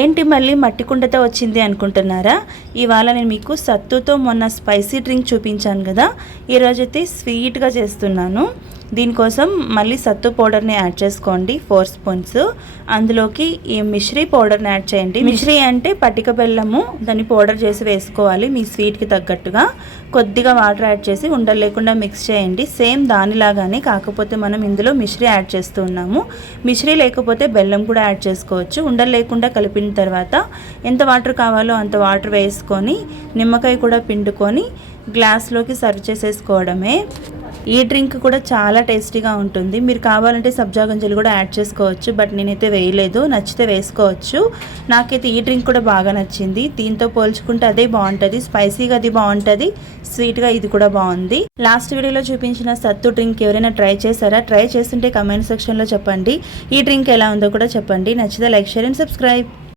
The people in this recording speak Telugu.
ఏంటి మళ్ళీ మట్టి కుండతో వచ్చింది అనుకుంటున్నారా? ఇవాళ నేను మీకు సత్తుతో మొన్న స్పైసీ డ్రింక్ చూపించాను కదా. ఈరోజైతే స్వీట్గా చేస్తున్నాను. దీనికోసం మళ్ళీ సత్తు పౌడర్ని యాడ్ చేసుకోండి ఫోర్ స్పూన్స్. అందులోకి ఈ మిశ్రీ పౌడర్ని యాడ్ చేయండి. మిశ్రీ అంటే పటిక బెల్లము దాన్ని పౌడర్ చేసి వేసుకోవాలి మీ స్వీట్కి తగ్గట్టుగా. కొద్దిగా వాటర్ యాడ్ చేసి ఉండలు లేకుండా మిక్స్ చేయండి. సేమ్ దానిలాగానే కాకపోతే మనం ఇందులో మిశ్రీ యాడ్ చేస్తూ ఉన్నాము. మిశ్రీ లేకపోతే బెల్లం కూడా యాడ్ చేసుకోవచ్చు. ఉండలు లేకుండా కలిపిన తర్వాత ఎంత వాటర్ కావాలో అంత వాటర్ వేసుకొని నిమ్మకాయ కూడా పిండుకొని గ్లాస్లోకి సర్వ్ చేసేసుకోవడమే. ఈ డ్రింక్ కూడా చాలా టేస్టీగా ఉంటుంది. మీరు కావాలంటే సబ్జా గింజలు కూడా యాడ్ చేసుకోవచ్చు. బట్ నేనైతే వేయలేదు. నచ్చితే వేసుకోవచ్చు. నాకైతే ఈ డ్రింక్ కూడా బాగా నచ్చింది. దీంతో పోల్చుకుంటే అదే బాగుంటుంది. స్పైసీగా అది బాగుంటుంది. స్వీట్గా ఇది కూడా బాగుంది. లాస్ట్ వీడియోలో చూపించిన సత్తు డ్రింక్ ఎవరైనా ట్రై చేశారా? ట్రై చేస్తుంటే కమెంట్ సెక్షన్లో చెప్పండి. ఈ డ్రింక్ ఎలా ఉందో కూడా చెప్పండి. నచ్చితే లైక్ షేర్ అండ్ సబ్స్క్రైబ్.